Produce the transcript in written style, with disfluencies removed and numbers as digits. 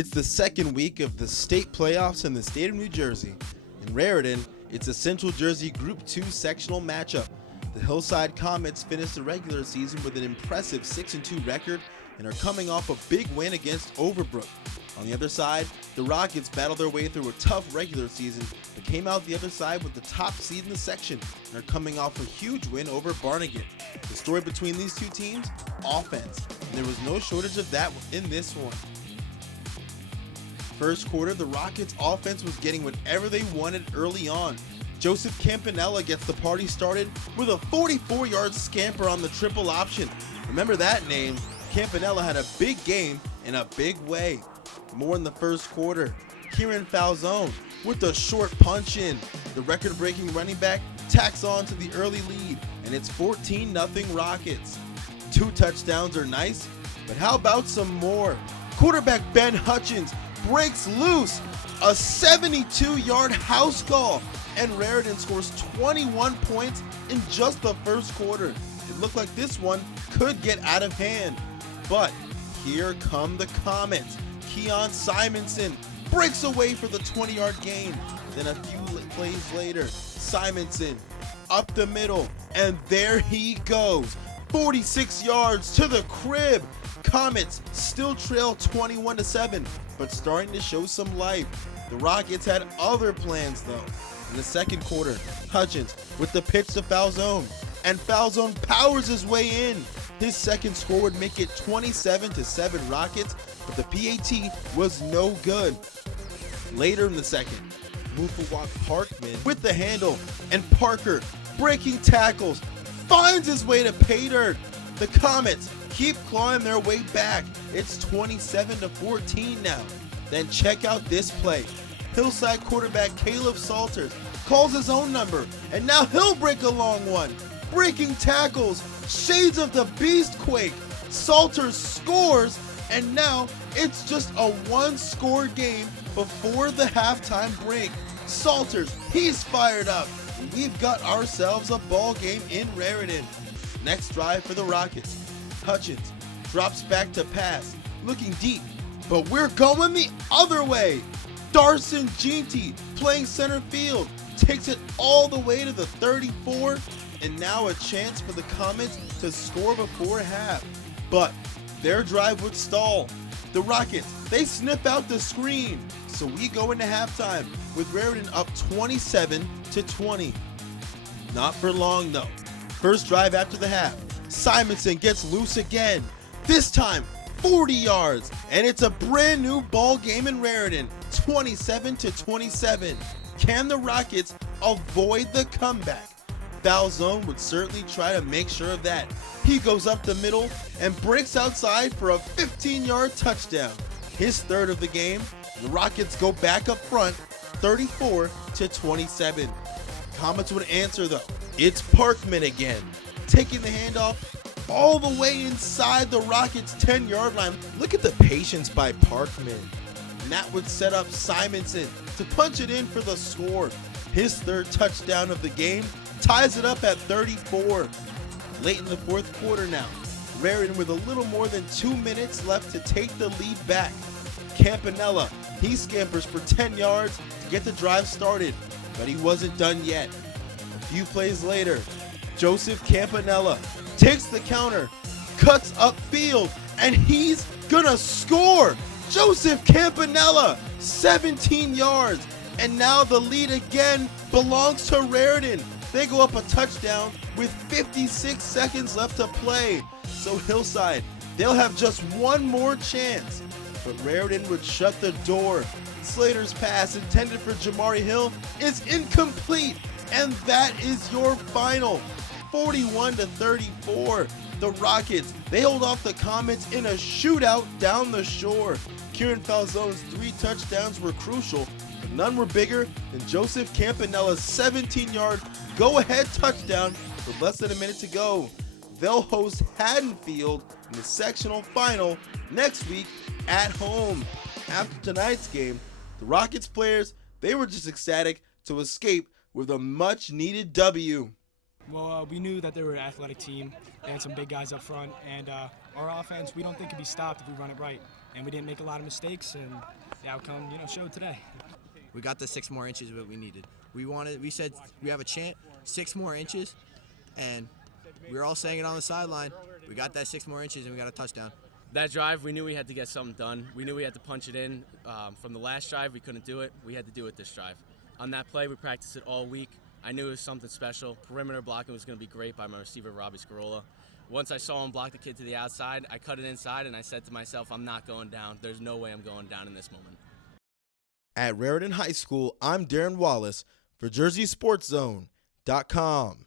It's the second week of the state playoffs in the state of New Jersey. In Raritan, it's a Central Jersey Group 2 sectional matchup. The Hillside Comets finished the regular season with an impressive 6-2 record and are coming off a big win against Overbrook. On the other side, the Rockets battled their way through a tough regular season, but came out the other side with the top seed in the section and are coming off a huge win over Barnegat. The story between these two teams? Offense, and there was no shortage of that in this one. First quarter, the Rockets' offense was getting whatever they wanted early on. Joseph Campanella gets the party started with a 44-yard scamper on the triple option. Remember that name? Campanella had a big game in a big way. More in the first quarter. Kieran Falzone with the short punch in. The record-breaking running back tacks on to the early lead, and it's 14-0 Rockets. 2 touchdowns are nice, but how about some more? Quarterback Ben Hutchins breaks loose, a 72-yard house call, and Raritan scores 21 points in just the first quarter. It looked like this one could get out of hand, but here come the Comets. Keon Simonson breaks away for the 20-yard gain. Then a few plays later, Simonson up the middle, and there he goes. 46 yards to the crib. Comets still trail 21-7, but starting to show some life. The Rockets had other plans though. In the second quarter, Hutchins with the pitch to Falzone, and Falzone powers his way in. His second score would make it 27-7 Rockets, but the PAT was no good. Later in the second, Mufawak Parkman with the handle, and Parker breaking tackles finds his way to pay dirt. The Comets keep clawing their way back. It's 27-14 now. Then check out this play. Hillside quarterback Caleb Salters calls his own number, and now he'll break a long one. Breaking tackles, shades of the Beastquake. Salters scores, and now it's just a one-score game before the halftime break. Salters, he's fired up. We've got ourselves a ball game in Raritan. Next drive for the Rockets. Hutchins drops back to pass, looking deep, but we're going the other way. Darson Ginty playing center field takes it all the way to the 34, and now a chance for the Comets to score before half. But their drive would stall. The Rockets, they sniff out the screen, so we go into halftime with Raritan up 27-20. Not for long though. First drive after the half, Simonson gets loose again. This time 40 yards, and it's a brand new ball game in Raritan, 27-27. Can the Rockets avoid the comeback? Falzone would certainly try to make sure of that. He goes up the middle and breaks outside for a 15-yard touchdown. His third of the game. The Rockets go back up front, 34-27. Comets would answer though. It's Parkman again, taking the handoff all the way inside the Rockets' 10-yard line. Look at the patience by Parkman. And that would set up Simonson to punch it in for the score. His third touchdown of the game ties it up at 34. Late in the fourth quarter now, Raritan with a little more than 2 minutes left to take the lead back. Campanella, he scampers for 10 yards to get the drive started, but he wasn't done yet. A few plays later, Joseph Campanella takes the counter, cuts upfield, and he's gonna score! Joseph Campanella, 17 yards, and now the lead again belongs to Raritan. They go up a touchdown with 56 seconds left to play. So Hillside, they'll have just one more chance. But Raritan would shut the door. Slater's pass intended for Jamari Hill is incomplete. And that is your final, 41-34. The Rockets, they hold off the Comets in a shootout down the shore. Kieran Falzone's 3 touchdowns were crucial, but none were bigger than Joseph Campanella's 17-yard go-ahead touchdown with less than a minute to go. They'll host Haddonfield in the sectional final next week at home. After tonight's game, the Rockets players, they were just ecstatic to escape with a much-needed W. Well, we knew that they were an athletic team. They had some big guys up front, and our offense we don't think can be stopped if we run it right. And we didn't make a lot of mistakes, and the outcome, showed today. We got the 6 more inches of what we needed. We said we have a chant, 6 more inches, and we were all saying it on the sideline. We got that 6 more inches, and we got a touchdown. That drive, we knew we had to get something done. We knew we had to punch it in. From the last drive, we couldn't do it. We had to do it this drive. On that play, we practiced it all week. I knew it was something special. Perimeter blocking was going to be great by my receiver, Robbie Scarola. Once I saw him block the kid to the outside, I cut it inside, and I said to myself, I'm not going down. There's no way I'm going down in this moment. At Raritan High School, I'm Darren Wallace for JerseySportsZone.com.